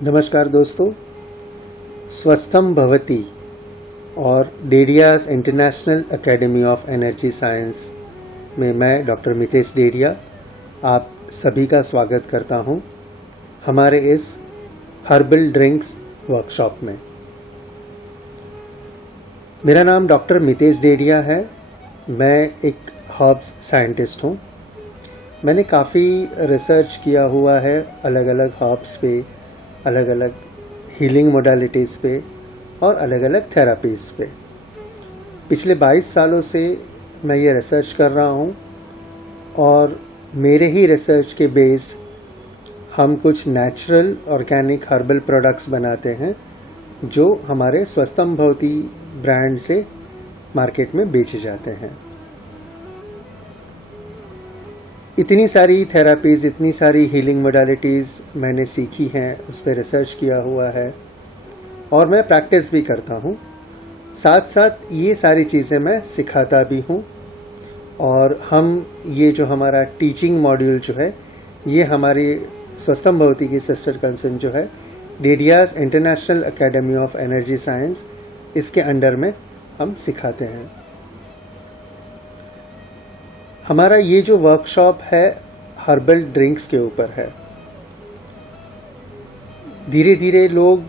नमस्कार दोस्तों, स्वस्थम भवति और डेडियाज़ international academy of energy science में मैं डॉक्टर मितेश डेडिया आप सभी का स्वागत करता हूं हमारे इस हर्बल ड्रिंक्स वर्कशॉप में। मेरा नाम डॉक्टर मितेश डेडिया है। मैं एक हर्ब्स साइंटिस्ट हूं। मैंने काफ़ी रिसर्च किया हुआ है अलग अलग हर्ब्स पे, अलग अलग हीलिंग मोडालिटीज़ पे और अलग अलग थेरापीज़ पे। पिछले 22 सालों से मैं ये रिसर्च कर रहा हूँ और मेरे ही रिसर्च के बेस्ड हम कुछ नेचुरल ऑर्गेनिक हर्बल प्रोडक्ट्स बनाते हैं जो हमारे स्वस्थम भवति ब्रांड से मार्केट में बेचे जाते हैं। इतनी सारी थेरापीज़, इतनी सारी हीलिंग मोडालिटीज़ मैंने सीखी हैं, उस पर रिसर्च किया हुआ है और मैं प्रैक्टिस भी करता हूँ। साथ साथ ये सारी चीज़ें मैं सिखाता भी हूँ और हम ये जो हमारा टीचिंग मॉड्यूल जो है ये हमारी स्वस्थम भवति की सिस्टर कंसर्न जो है डेडियाज़ international academy of energy science, इसके अंडर में हम सिखाते हैं। हमारा ये जो वर्कशॉप है हर्बल ड्रिंक्स के ऊपर है। धीरे धीरे लोग,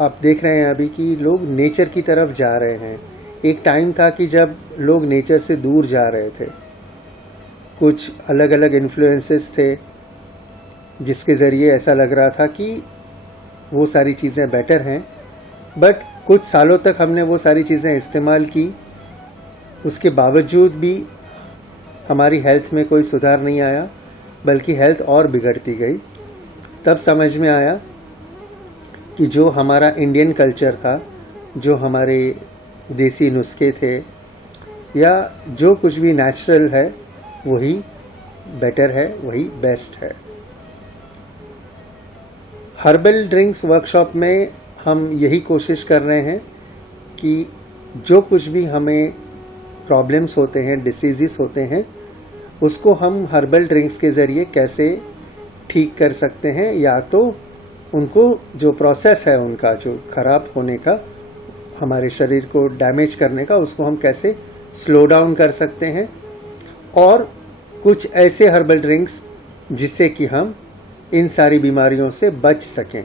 आप देख रहे हैं अभी कि लोग नेचर की तरफ जा रहे हैं। एक टाइम था कि जब लोग नेचर से दूर जा रहे थे। कुछ अलग अलग इन्फ्लुएंसेस थे जिसके ज़रिए ऐसा लग रहा था कि वो सारी चीज़ें बेटर हैं, बट कुछ सालों तक हमने वो सारी चीज़ें इस्तेमाल की, उसके बावजूद भी हमारी हेल्थ में कोई सुधार नहीं आया, बल्कि हेल्थ और बिगड़ती गई। तब समझ में आया कि जो हमारा इंडियन कल्चर था, जो हमारे देसी नुस्खे थे या जो कुछ भी नेचुरल है वही बेटर है, वही बेस्ट है। हर्बल ड्रिंक्स वर्कशॉप में हम यही कोशिश कर रहे हैं कि जो कुछ भी हमें प्रॉब्लम्स होते हैं, डिसीज़ होते हैं, उसको हम हर्बल ड्रिंक्स के ज़रिए कैसे ठीक कर सकते हैं, या तो उनको जो प्रोसेस है उनका जो ख़राब होने का, हमारे शरीर को डैमेज करने का, उसको हम कैसे स्लो डाउन कर सकते हैं, और कुछ ऐसे हर्बल ड्रिंक्स जिससे कि हम इन सारी बीमारियों से बच सकें,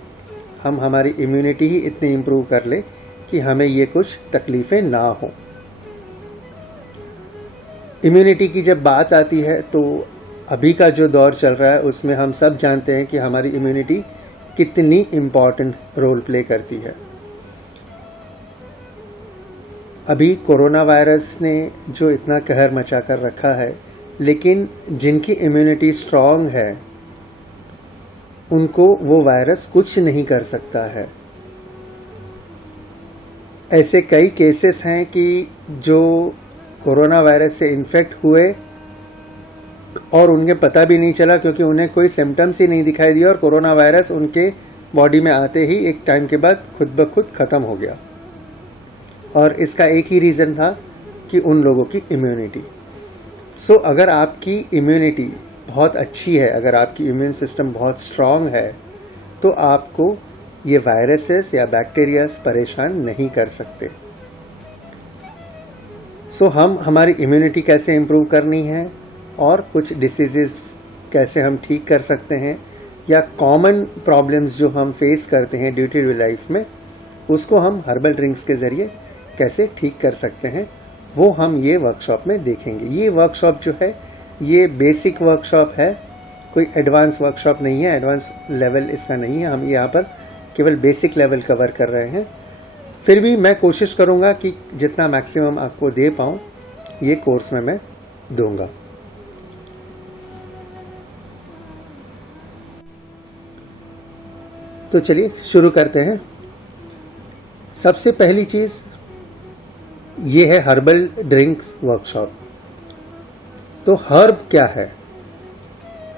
हम हमारी इम्यूनिटी ही इतनी इम्प्रूव कर ले कि हमें ये कुछ तकलीफ़ें ना हों। इम्यूनिटी की जब बात आती है तो अभी का जो दौर चल रहा है उसमें हम सब जानते हैं कि हमारी इम्यूनिटी कितनी इम्पॉर्टेंट रोल प्ले करती है। अभी कोरोना वायरस ने जो इतना कहर मचा कर रखा है, लेकिन जिनकी इम्यूनिटी स्ट्रॉन्ग है उनको वो वायरस कुछ नहीं कर सकता है। ऐसे कई केसेस हैं कि जो कोरोना वायरस से इन्फेक्ट हुए और उनके पता भी नहीं चला, क्योंकि उन्हें कोई सिम्टम्स ही नहीं दिखाई दिया और कोरोना वायरस उनके बॉडी में आते ही एक टाइम के बाद खुद ब खुद ख़त्म हो गया। और इसका एक ही रीज़न था कि उन लोगों की इम्यूनिटी। सो अगर आपकी इम्यूनिटी बहुत अच्छी है, अगर आपकी इम्यून सिस्टम बहुत स्ट्रॉन्ग है, तो आपको ये वायरसेस या बैक्टीरियाज परेशान नहीं कर सकते। सो हम हमारी इम्यूनिटी कैसे इम्प्रूव करनी है और कुछ डिसीज़ कैसे हम ठीक कर सकते हैं, या कॉमन प्रॉब्लम्स जो हम फेस करते हैं ड्यू टू लाइफ में, उसको हम हर्बल ड्रिंक्स के ज़रिए कैसे ठीक कर सकते हैं, वो हम ये वर्कशॉप में देखेंगे। ये वर्कशॉप जो है ये बेसिक वर्कशॉप है, कोई एडवांस वर्कशॉप नहीं है, एडवांस लेवल इसका नहीं है। हम यहाँ पर केवल बेसिक लेवल कवर कर रहे हैं। फिर भी मैं कोशिश करूँगा कि जितना मैक्सिमम आपको दे पाऊँ ये कोर्स में मैं दूँगा। तो चलिए शुरू करते हैं। सबसे पहली चीज़ ये है हर्बल ड्रिंक्स वर्कशॉप। तो हर्ब क्या है,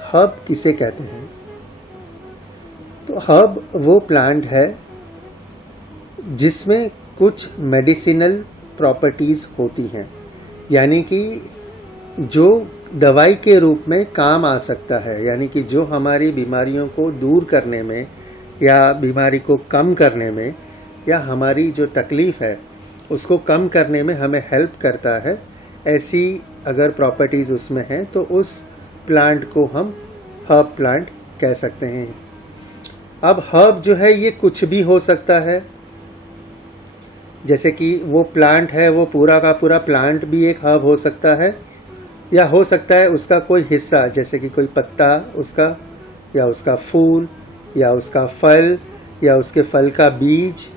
हर्ब किसे कहते हैं? तो हर्ब वो प्लांट है जिसमें कुछ मेडिसिनल प्रॉपर्टीज़ होती हैं, यानी कि जो दवाई के रूप में काम आ सकता है, यानी कि जो हमारी बीमारियों को दूर करने में या बीमारी को कम करने में या हमारी जो तकलीफ़ है उसको कम करने में हमें हेल्प करता है, ऐसी अगर प्रॉपर्टीज़ उसमें हैं तो उस प्लांट को हम हर्ब प्लांट कह सकते हैं। अब हर्ब जो है ये कुछ भी हो सकता है, जैसे कि वो प्लांट है वो पूरा का पूरा प्लांट भी एक हर्ब हो सकता है, या हो सकता है उसका कोई हिस्सा, जैसे कि कोई पत्ता उसका, या उसका फूल, या उसका फल, या उसके फल का बीज,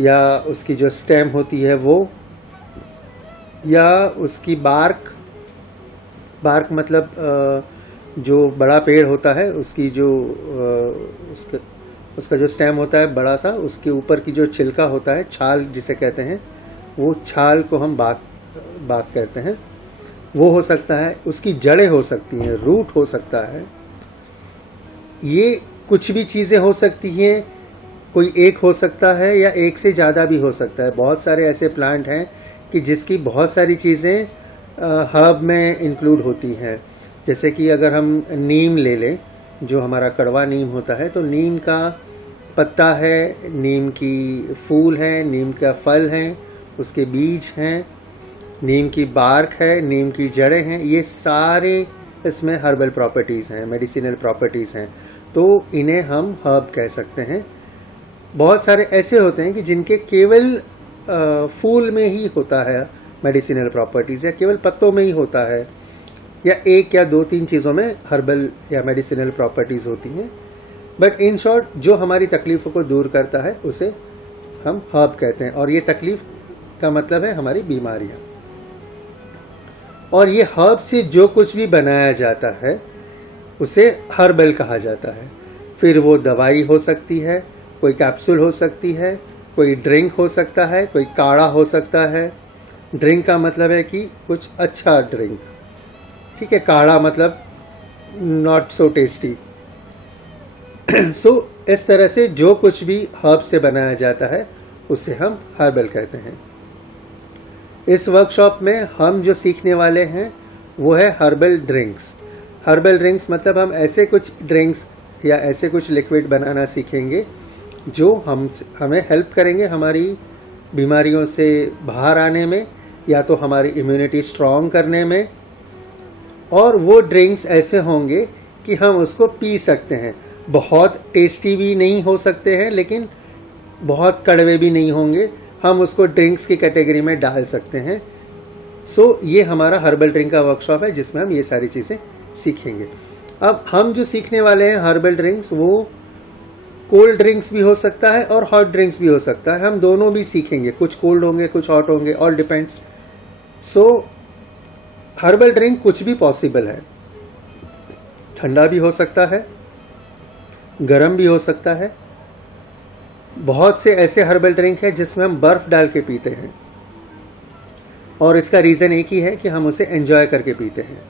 या उसकी जो स्टेम होती है वो, या उसकी बार्क मतलब जो बड़ा पेड़ होता है उसकी जो उसका जो स्टेम होता है बड़ा सा, उसके ऊपर की जो छिलका होता है, छाल जिसे कहते हैं, वो छाल को हम बाग कहते हैं, वो हो सकता है। उसकी जड़ें हो सकती हैं, रूट हो सकता है, ये कुछ भी चीज़ें हो सकती हैं। कोई एक हो सकता है या एक से ज़्यादा भी हो सकता है। बहुत सारे ऐसे प्लांट हैं कि जिसकी बहुत सारी चीज़ें हर्ब में इंक्लूड होती हैं। जैसे कि अगर हम नीम ले लें, जो हमारा कड़वा नीम होता है, तो नीम का पत्ता है, नीम की फूल है, नीम का फल है, उसके बीज हैं, नीम की बार्क है, नीम की जड़ें हैं, ये सारे इसमें हर्बल प्रॉपर्टीज़ हैं, मेडिसिनल प्रॉपर्टीज़ हैं, तो इन्हें हम हर्ब कह सकते हैं। बहुत सारे ऐसे होते हैं कि जिनके केवल फूल में ही होता है मेडिसिनल प्रॉपर्टीज़, या केवल पत्तों में ही होता है, या एक या दो तीन चीज़ों में हर्बल या मेडिसिनल प्रॉपर्टीज़ होती हैं। बट इन शॉर्ट जो हमारी तकलीफ़ों को दूर करता है उसे हम हर्ब कहते हैं, और ये तकलीफ़ का मतलब है हमारी बीमारियाँ। और ये हर्ब से जो कुछ भी बनाया जाता है उसे हर्बल कहा जाता है। फिर वो दवाई हो सकती है, कोई कैप्सूल हो सकती है, कोई ड्रिंक हो सकता है, कोई काढ़ा हो सकता है। ड्रिंक का मतलब है कि कुछ अच्छा ड्रिंक, ठीक है। काढ़ा मतलब नॉट सो टेस्टी। सो इस तरह से जो कुछ भी हर्ब से बनाया जाता है उसे हम हर्बल कहते हैं। इस वर्कशॉप में हम जो सीखने वाले हैं वो है हर्बल ड्रिंक्स। हर्बल ड्रिंक्स मतलब हम ऐसे कुछ ड्रिंक्स या ऐसे कुछ लिक्विड बनाना सीखेंगे जो हमें हेल्प करेंगे हमारी बीमारियों से बाहर आने में, या तो हमारी इम्यूनिटी स्ट्रॉन्ग करने में। और वो ड्रिंक्स ऐसे होंगे कि हम उसको पी सकते हैं। बहुत टेस्टी भी नहीं हो सकते हैं, लेकिन बहुत कड़वे भी नहीं होंगे, हम उसको ड्रिंक्स की कैटेगरी में डाल सकते हैं। सो ये हमारा हर्बल ड्रिंक का वर्कशॉप है जिसमें हम ये सारी चीज़ें सीखेंगे। अब हम जो सीखने वाले हैं हर्बल ड्रिंक्स, वो कोल्ड ड्रिंक्स भी हो सकता है और हॉट ड्रिंक्स भी हो सकता है। हम दोनों भी सीखेंगे, कुछ कोल्ड होंगे कुछ हॉट होंगे, ऑल डिपेंड्स। सो हर्बल ड्रिंक कुछ भी पॉसिबल है, ठंडा भी हो सकता है, गर्म भी हो सकता है। बहुत से ऐसे हर्बल ड्रिंक है जिसमें हम बर्फ़ डाल के पीते हैं, और इसका रीज़न एक ही है कि हम उसे एंजॉय करके पीते हैं।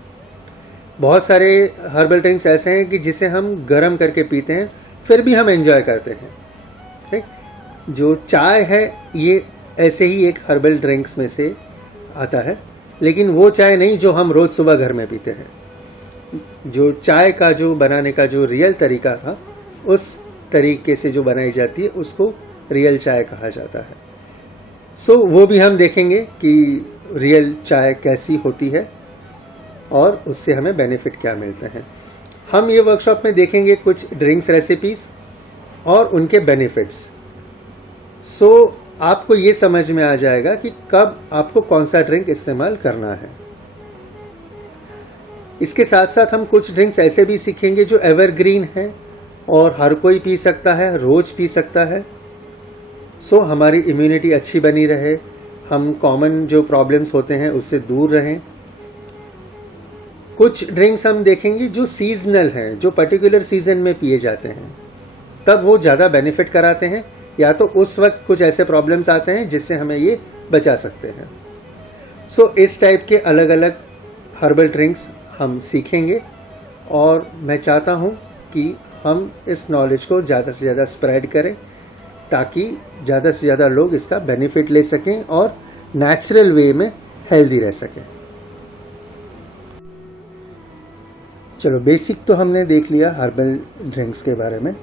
बहुत सारे हर्बल ड्रिंक्स ऐसे हैं कि जिसे हम गर्म करके पीते हैं, फिर भी हम एंजॉय करते हैं, ठीक। जो चाय है ये ऐसे ही एक हर्बल ड्रिंक्स में से आता है, लेकिन वो चाय नहीं जो हम रोज़ सुबह घर में पीते हैं। जो चाय का जो बनाने का जो रियल तरीका था, उस तरीके से जो बनाई जाती है उसको रियल चाय कहा जाता है। सो वो भी हम देखेंगे कि रियल चाय कैसी होती है और उससे हमें बेनिफिट क्या मिलते हैं। हम ये वर्कशॉप में देखेंगे कुछ ड्रिंक्स रेसिपीज़ और उनके बेनिफिट्स। सो आपको ये समझ में आ जाएगा कि कब आपको कौन सा ड्रिंक इस्तेमाल करना है। इसके साथ साथ हम कुछ ड्रिंक्स ऐसे भी सीखेंगे जो एवरग्रीन हैं और हर कोई पी सकता है, रोज़ पी सकता है। सो हमारी इम्यूनिटी अच्छी बनी रहे, हम कॉमन जो प्रॉब्लम्स होते हैं उससे दूर रहें। कुछ ड्रिंक्स हम देखेंगे जो सीजनल हैं, जो पर्टिकुलर सीजन में पिए जाते हैं, तब वो ज़्यादा बेनिफिट कराते हैं, या तो उस वक्त कुछ ऐसे प्रॉब्लम्स आते हैं जिससे हमें ये बचा सकते हैं। सो इस टाइप के अलग अलग हर्बल ड्रिंक्स हम सीखेंगे, और मैं चाहता हूँ कि हम इस नॉलेज को ज़्यादा से ज़्यादा स्प्रेड करें ताकि ज़्यादा से ज़्यादा लोग इसका बेनिफिट ले सकें और नेचुरल वे में हेल्दी रह सकें। चलो बेसिक तो हमने देख लिया हर्बल ड्रिंक्स के बारे में।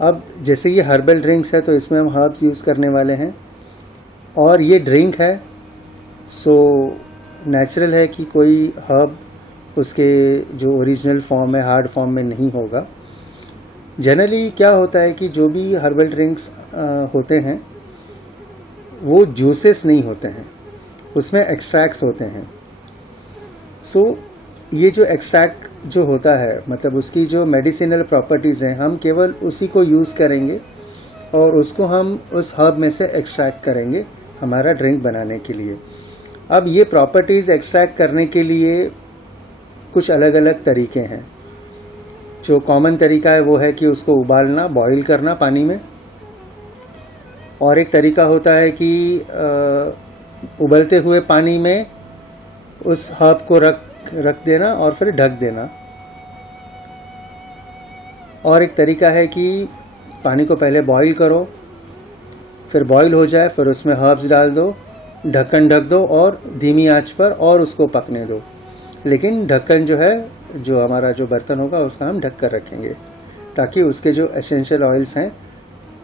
अब जैसे ये हर्बल ड्रिंक्स है तो इसमें हम हर्ब्स यूज़ करने वाले हैं, और ये ड्रिंक है सो नेचुरल है कि कोई हर्ब उसके जो ओरिजिनल फॉर्म है हार्ड फॉर्म में नहीं होगा। जनरली क्या होता है कि जो भी हर्बल ड्रिंक्स होते हैं वो जूसेस नहीं होते हैं, उसमें एक्सट्रैक्ट्स होते हैं। सो ये जो एक्सट्रैक्ट जो होता है मतलब उसकी जो मेडिसिनल प्रॉपर्टीज़ हैं हम केवल उसी को यूज़ करेंगे और उसको हम उस हर्ब में से एक्सट्रैक्ट करेंगे हमारा ड्रिंक बनाने के लिए। अब ये प्रॉपर्टीज़ एक्सट्रैक्ट करने के लिए कुछ अलग अलग तरीके हैं। जो कॉमन तरीका है वो है कि उसको उबालना, बॉईल करना पानी में, और एक तरीका होता है कि उबलते हुए पानी में उस हर्ब को रख देना और फिर ढक देना, और एक तरीका है कि पानी को पहले बॉईल करो, फिर बॉईल हो जाए फिर उसमें हर्ब्स डाल दो, ढक्कन ढक दो और धीमी आंच पर और उसको पकने दो। लेकिन ढक्कन जो है, जो हमारा जो बर्तन होगा उसका हम ढक कर रखेंगे ताकि उसके जो एसेंशियल ऑयल्स हैं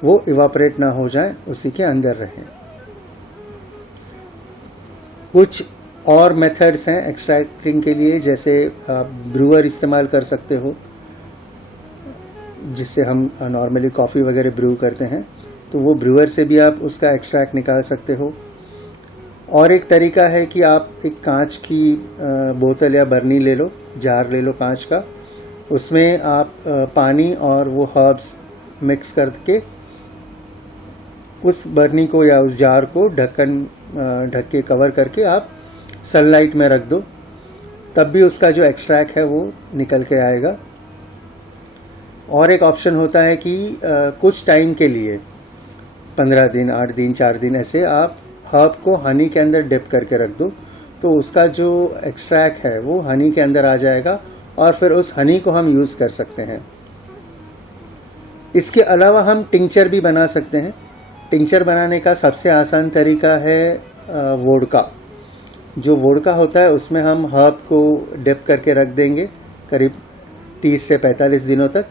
वो इवापोरेट ना हो जाए, उसी के अंदर रहें। कुछ और मेथड्स हैं एक्सट्रैक्टिंग के लिए, जैसे आप ब्रूअर इस्तेमाल कर सकते हो, जिससे हम नॉर्मली कॉफ़ी वगैरह ब्रू करते हैं, तो वो ब्रूअर से भी आप उसका एक्सट्रैक्ट निकाल सकते हो। और एक तरीका है कि आप एक कांच की बोतल या बर्नी ले लो, जार ले लो कांच का, उसमें आप पानी और वो हर्ब्स मिक्स करके उस बर्नी को या उस जार को ढक के कवर करके आप सनलाइट में रख दो, तब भी उसका जो एक्सट्रैक्ट है वो निकल के आएगा। और एक ऑप्शन होता है कि कुछ टाइम के लिए 15 दिन, 8 दिन, 4 दिन ऐसे आप हर्ब को हनी के अंदर डिप करके रख दो, तो उसका जो एक्सट्रैक्ट है वो हनी के अंदर आ जाएगा और फिर उस हनी को हम यूज़ कर सकते हैं। इसके अलावा हम टिंचर भी बना सकते हैं। टिंचर बनाने का सबसे आसान तरीका है वोडका। जो वोडका होता है उसमें हम हर्ब को डिप करके रख देंगे करीब 30 से 45 दिनों तक,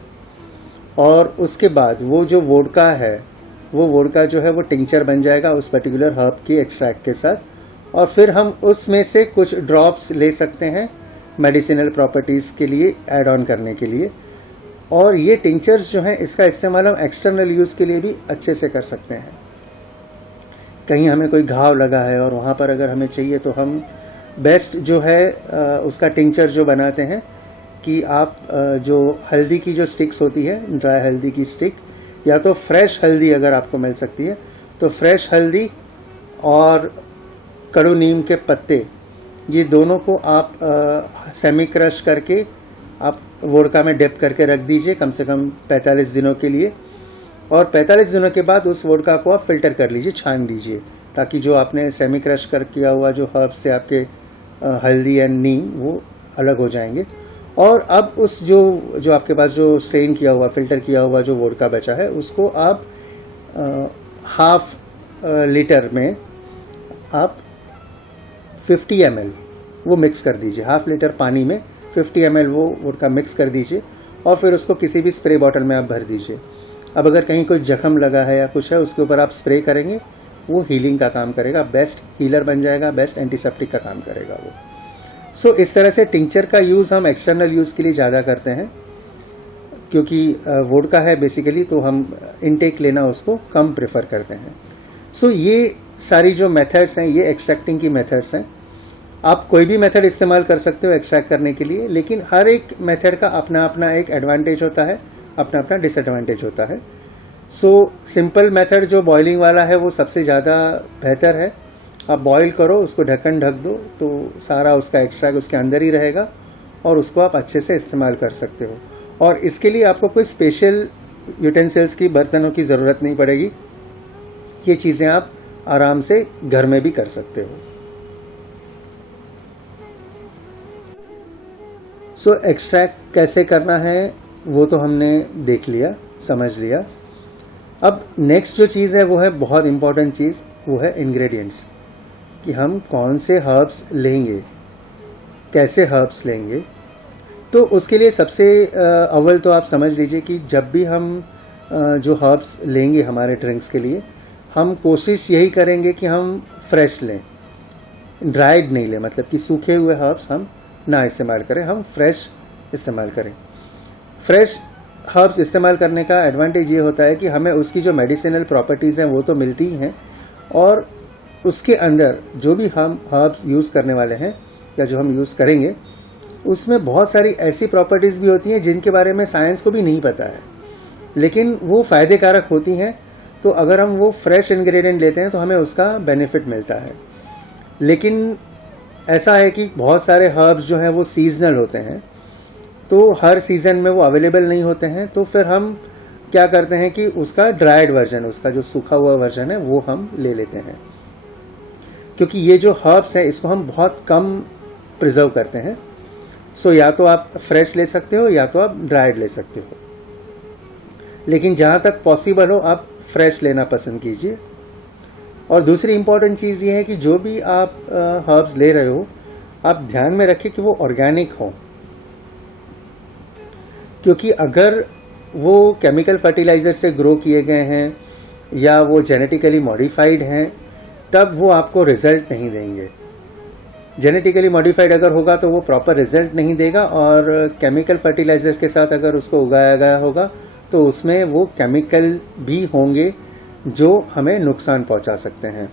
और उसके बाद वो जो वोडका है वो वोडका जो है वो टिंचर बन जाएगा उस पर्टिकुलर हर्ब की एक्सट्रैक्ट के साथ, और फिर हम उसमें से कुछ ड्रॉप्स ले सकते हैं मेडिसिनल प्रॉपर्टीज़ के लिए ऐड ऑन करने के लिए। और ये टिंचर्स जो हैं इसका इस्तेमाल हम एक्सटर्नल यूज़ के लिए भी अच्छे से कर सकते हैं। कहीं हमें कोई घाव लगा है और वहाँ पर अगर हमें चाहिए तो हम बेस्ट जो है उसका टिंचर जो बनाते हैं कि आप जो हल्दी की जो स्टिक्स होती है, ड्राई हल्दी की स्टिक, या तो फ्रेश हल्दी अगर आपको मिल सकती है तो फ्रेश हल्दी और कड़ू नीम के पत्ते, ये दोनों को आप सेमी क्रश करके आप वोडका में डिप करके रख दीजिए कम से कम 45 दिनों के लिए, और 45 दिनों के बाद उस वोडका को आप फिल्टर कर लीजिए, छान दीजिए, ताकि जो आपने सेमी क्रश कर किया हुआ जो हर्ब्स थे आपके हल्दी एंड नीम वो अलग हो जाएंगे। और अब उस जो आपके पास जो स्ट्रेन किया हुआ, फिल्टर किया हुआ जो वोडका बचा है उसको आप हाफ लीटर में आप 50 ml वो मिक्स कर दीजिए। हाफ लीटर पानी में 50 ml वो वोडका मिक्स कर दीजिए और फिर उसको किसी भी स्प्रे बॉटल में आप भर दीजिए। अब अगर कहीं कोई जख्म लगा है या कुछ है उसके ऊपर आप स्प्रे करेंगे, वो हीलिंग का काम करेगा, बेस्ट हीलर बन जाएगा, बेस्ट एंटीसेप्टिक का काम करेगा वो। सो इस तरह से टिंचर का यूज़ हम एक्सटर्नल यूज़ के लिए ज़्यादा करते हैं, क्योंकि वोडका है बेसिकली, तो हम इनटेक लेना उसको कम प्रेफर करते हैं। सो ये सारी जो मेथड्स हैं ये एक्सट्रैक्टिंग की मेथड्स हैं। आप कोई भी मेथड इस्तेमाल कर सकते हो एक्सट्रैक्ट करने के लिए, लेकिन हर एक मेथड का अपना अपना एक एडवांटेज होता है, अपना अपना डिसएडवांटेज होता है। सो सिंपल मेथड जो बॉइलिंग वाला है वो सबसे ज़्यादा बेहतर है। आप बॉईल करो, उसको ढक्कन ढक दो तो सारा उसका एक्सट्रैक्ट उसके अंदर ही रहेगा और उसको आप अच्छे से इस्तेमाल कर सकते हो। और इसके लिए आपको कोई स्पेशल यूटेंसिल्स की, बर्तनों की ज़रूरत नहीं पड़ेगी। ये चीज़ें आप आराम से घर में भी कर सकते हो। सो एक्सट्रैक्ट कैसे करना है वो तो हमने देख लिया, समझ लिया। अब नेक्स्ट जो चीज़ है वो है बहुत इम्पॉर्टेंट चीज़, वो है इंग्रेडिएंट्स, कि हम कौन से हर्ब्स लेंगे, कैसे हर्ब्स लेंगे। तो उसके लिए सबसे अव्वल तो आप समझ लीजिए कि जब भी हम जो हर्ब्स लेंगे हमारे ड्रिंक्स के लिए, हम कोशिश यही करेंगे कि हम फ्रेश लें, ड्राइड नहीं लें, मतलब कि सूखे हुए हर्ब्स हम ना इस्तेमाल करें, हम फ्रेश इस्तेमाल करें। फ्रेश हर्ब्स इस्तेमाल करने का एडवांटेज ये होता है कि हमें उसकी जो मेडिसिनल प्रॉपर्टीज़ हैं वो तो मिलती ही हैं, और उसके अंदर जो भी हम हर्ब्स यूज़ करने वाले हैं या जो हम यूज़ करेंगे उसमें बहुत सारी ऐसी प्रॉपर्टीज़ भी होती हैं जिनके बारे में साइंस को भी नहीं पता है, लेकिन वो फ़ायदे कारक होती हैं। तो अगर हम वो फ्रेश इंग्रेडिएंट लेते हैं तो हमें उसका बेनिफिट मिलता है। लेकिन ऐसा है कि बहुत सारे हर्ब्स जो हैं वो सीजनल होते हैं, तो हर सीज़न में वो अवेलेबल नहीं होते हैं, तो फिर हम क्या करते हैं कि उसका ड्राइड वर्जन, उसका जो सूखा हुआ वर्जन है वो हम ले लेते हैं, क्योंकि ये जो हर्ब्स है इसको हम बहुत कम प्रिजर्व करते हैं। सो या तो आप फ्रेश ले सकते हो या तो आप ड्राइड ले सकते हो, लेकिन जहाँ तक पॉसिबल हो आप फ्रेश लेना पसंद कीजिए। और दूसरी इम्पॉर्टेंट चीज़ ये है कि जो भी आप हर्ब्स ले रहे हो आप ध्यान में रखें कि वो ऑर्गेनिक हो, क्योंकि अगर वो केमिकल फर्टिलाइज़र से ग्रो किए गए हैं या वो जेनेटिकली मॉडिफाइड हैं तब वो आपको रिज़ल्ट नहीं देंगे। जेनेटिकली मॉडिफाइड अगर होगा तो वो प्रॉपर रिज़ल्ट नहीं देगा, और केमिकल फर्टिलाइज़र के साथ अगर उसको उगाया गया होगा तो उसमें वो केमिकल भी होंगे जो हमें नुकसान पहुंचा सकते हैं।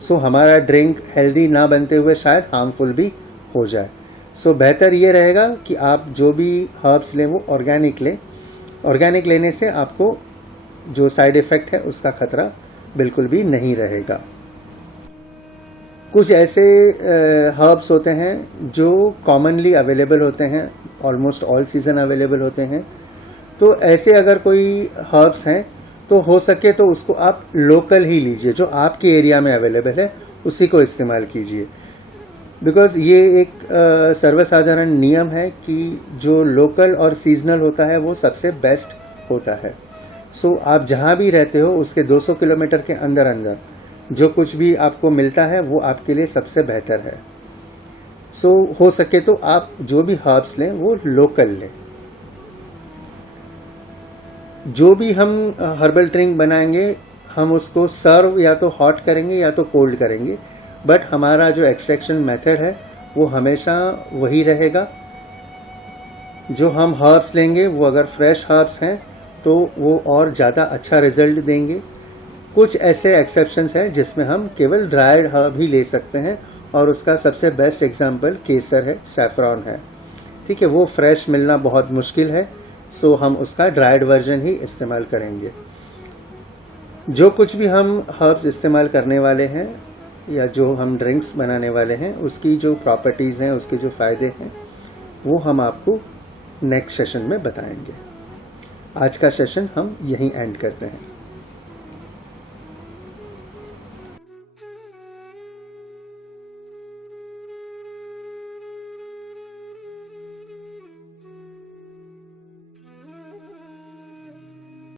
सो हमारा ड्रिंक हेल्दी ना बनते हुए शायद हार्मफुल भी हो जाए। सो बेहतर ये रहेगा कि आप जो भी हर्ब्स लें वो ऑर्गेनिक लें। ऑर्गेनिक लेने से आपको जो साइड इफ़ेक्ट है उसका ख़तरा बिल्कुल भी नहीं रहेगा। कुछ ऐसे हर्ब्स होते हैं जो कॉमनली अवेलेबल होते हैं, ऑलमोस्ट ऑल सीज़न अवेलेबल होते हैं। तो ऐसे अगर कोई हर्ब्स हैं तो हो सके तो उसको आप लोकल ही लीजिए, जो आपके एरिया में अवेलेबल है उसी को इस्तेमाल कीजिए। बिकॉज़ ये एक सर्वसाधारण नियम है कि जो लोकल और सीजनल होता है वो सबसे बेस्ट होता है। सो आप जहाँ भी रहते हो उसके 200 किलोमीटर के अंदर अंदर जो कुछ भी आपको मिलता है वो आपके लिए सबसे बेहतर है। सो हो सके तो आप जो भी हर्ब्स लें वो लोकल लें। जो भी हम हर्बल ड्रिंक बनाएंगे हम उसको सर्व या तो हॉट करेंगे या तो कोल्ड करेंगे, बट हमारा जो एक्सट्रैक्शन मेथड है वो हमेशा वही रहेगा। जो हम हर्ब्स लेंगे वो अगर फ्रेश हर्ब्स हैं तो वो और ज़्यादा अच्छा रिजल्ट देंगे। कुछ ऐसे एक्सेप्शंस हैं जिसमें हम केवल ड्राइड हर्ब ही ले सकते हैं, और उसका सबसे बेस्ट एग्जांपल केसर है, सैफरॉन है। ठीक है, वो फ्रेश मिलना बहुत मुश्किल है, सो हम उसका ड्राइड वर्जन ही इस्तेमाल करेंगे। जो कुछ भी हम हर्ब्स इस्तेमाल करने वाले हैं या जो हम ड्रिंक्स बनाने वाले हैं उसकी जो प्रॉपर्टीज़ हैं, उसके जो फ़ायदे हैं वो हम आपको नेक्स्ट सेशन में बताएंगे। आज का सेशन हम यहीं एंड करते हैं।